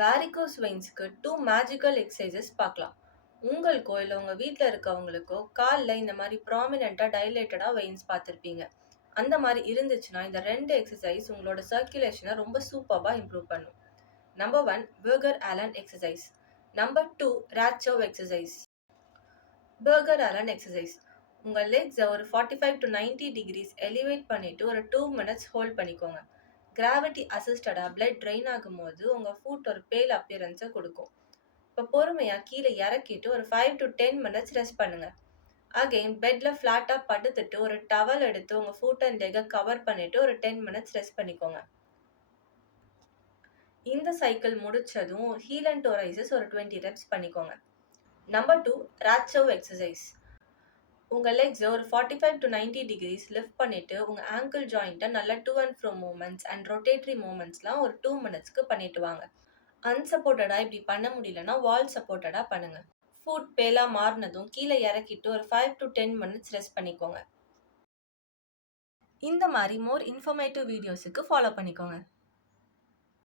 Varicose வெயின்ஸ்க்கு 2 magical எக்ஸர்சைசஸ் பார்க்கலாம். உங்களுக்கோ இல்ல உங்க வீட்ல இருக்கவங்களுக்கோ கால்ல இந்த மாரி ப்ராமினென்ட்டா டைலேட்டடா வெயின்ஸ் பார்த்திருப்பீங்க. அந்த மாரி இருந்துச்சுன்னா, இந்த 2 எக்ஸர்சைஸ் உங்களோட சர்க்குலேஷன ரொம்ப சூப்பர்பா இம்ப்ரூவ் பண்ணும். Number 1 Buerger Allen exercise. Number 2 ராட்சவ் எக்ஸர்சைஸ். Buerger Allen exercise. உங்க லெக்ஸ ஒரு 45 to 90 டிகிரீஸ் எலிவேட் பண்ணிட்டு ஒரு 2 மினிட்ஸ் ஹோல்ட் பண்ணிக்கோங்க. கிராவிட்டி அசிஸ்டடா பிளட் ட்ரெயின் ஆகும்போது உங்க ஃபுட் ஒரு பேல் அப்பியரன்ஸை கொடுக்கும். இப்போ பொறுமையா கீழே இறக்கிட்டு ஒரு 5 to 10 மினிட்ஸ் ரெஸ்ட் பண்ணுங்க. அகைன் பெட்ல ஃபிளாட்டா படுத்துட்டு ஒரு டவல் எடுத்து உங்க ஃபுட் அண்ட் லெக்கை கவர் பண்ணிட்டு ஒரு 10 மினிட்ஸ் ரெஸ்ட் பண்ணிக்கோங்க. இந்த சைக்கிள் முடிச்சதும் ஹீல் அண்ட் டோ ரைசஸ் ஒரு 20 ரெப்ஸ் பண்ணிக்கோங்க. நம்பர் 2 ராட்சவ் எக்ஸசைஸ். உங்க லெக்ஸ் ஒரு 45 to 90 டிகிரிஸ் லிஃப்ட் பண்ணிட்டு உங்க ஆங்கிள் ஜாயிண்ட்டை நல்லா to and fro movements and rotatory மூமெண்ட்ஸ்லாம் ஒரு 2 மினிட்ஸ்க்கு பண்ணிட்டு வாங்க. அன்சப்போர்ட்டடா இப்படி பண்ண முடியலன்னா வால் சப்போர்ட்டடா பண்ணுங்க. ஃபுட் பேலா மாறினதும் கீழே இறக்கிட்டு ஒரு 5 to 10 மினிட்ஸ் ரெஸ்ட் பண்ணிக்கோங்க. இந்த மாதிரி மோர் இன்ஃபர்மேட்டிவ் வீடியோஸுக்கு ஃபாலோ பண்ணிக்கோங்க.